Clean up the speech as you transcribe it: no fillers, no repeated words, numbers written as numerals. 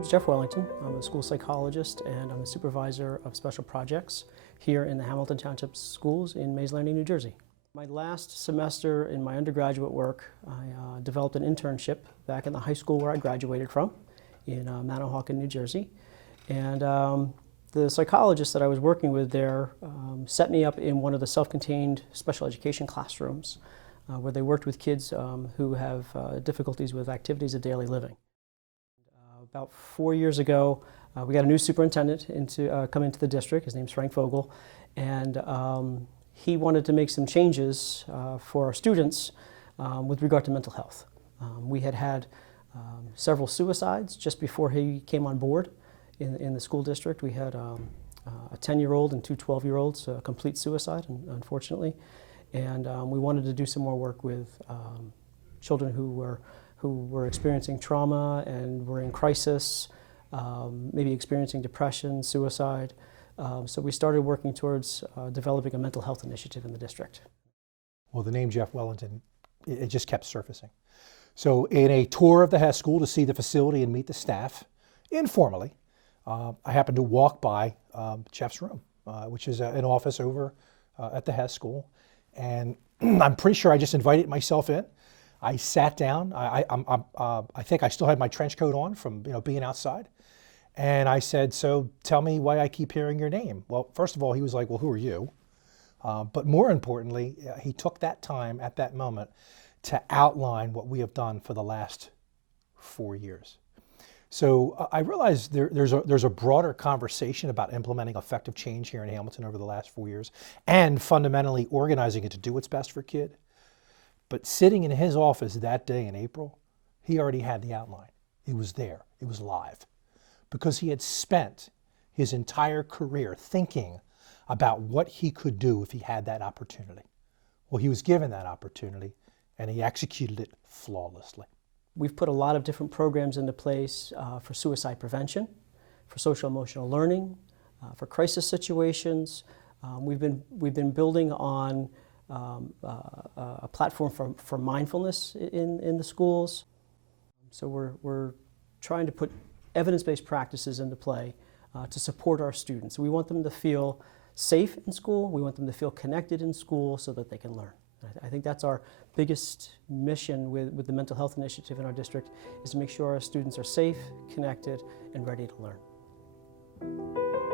name is Jeff Wellington. I'm a school psychologist and I'm a supervisor of special projects here in the Hamilton Township schools in Mays Landing, New Jersey. My last semester in my undergraduate work, I developed an internship back in the high school where I graduated from in Manahawkin, New Jersey. And the psychologist that I was working with there set me up in one of the self-contained special education classrooms where they worked with kids who have difficulties with activities of daily living. About 4 years ago, we got a new superintendent come into the district. His name's Frank Vogel, and he wanted to make some changes for our students with regard to mental health. We had several suicides just before he came on board in the school district. We had a 10-year-old and two 12-year-olds complete suicide, unfortunately, and we wanted to do some more work with children who were experiencing trauma and were in crisis, maybe experiencing depression, suicide. So we started working towards developing a mental health initiative in the district. Well, the name Jeff Wellington, it just kept surfacing. So in a tour of the Hess School to see the facility and meet the staff, informally, I happened to walk by Jeff's room, which is an office over at the Hess School. And I'm pretty sure I just invited myself in. I sat down. I think I still had my trench coat on from being outside. And I said, "So tell me why I keep hearing your name." Well, first of all, he was like, "Well, who are you?" But more importantly, he took that time at that moment to outline what we have done for the last 4 years. So I realized there's a broader conversation about implementing effective change here in Hamilton over the last 4 years and fundamentally organizing it to do what's best for kid. But sitting in his office that day in April, he already had the outline. It was there. It was live. Because he had spent his entire career thinking about what he could do if he had that opportunity. Well, he was given that opportunity, and he executed it flawlessly. We've put a lot of different programs into place for suicide prevention, for social emotional learning, for crisis situations. We've been building on a platform for mindfulness in the schools. So we're trying to put evidence-based practices into play to support our students. We want them to feel safe in school. We want them to feel connected in school so that they can learn. I think that's our biggest mission with the mental health initiative in our district, is to make sure our students are safe, connected, and ready to learn.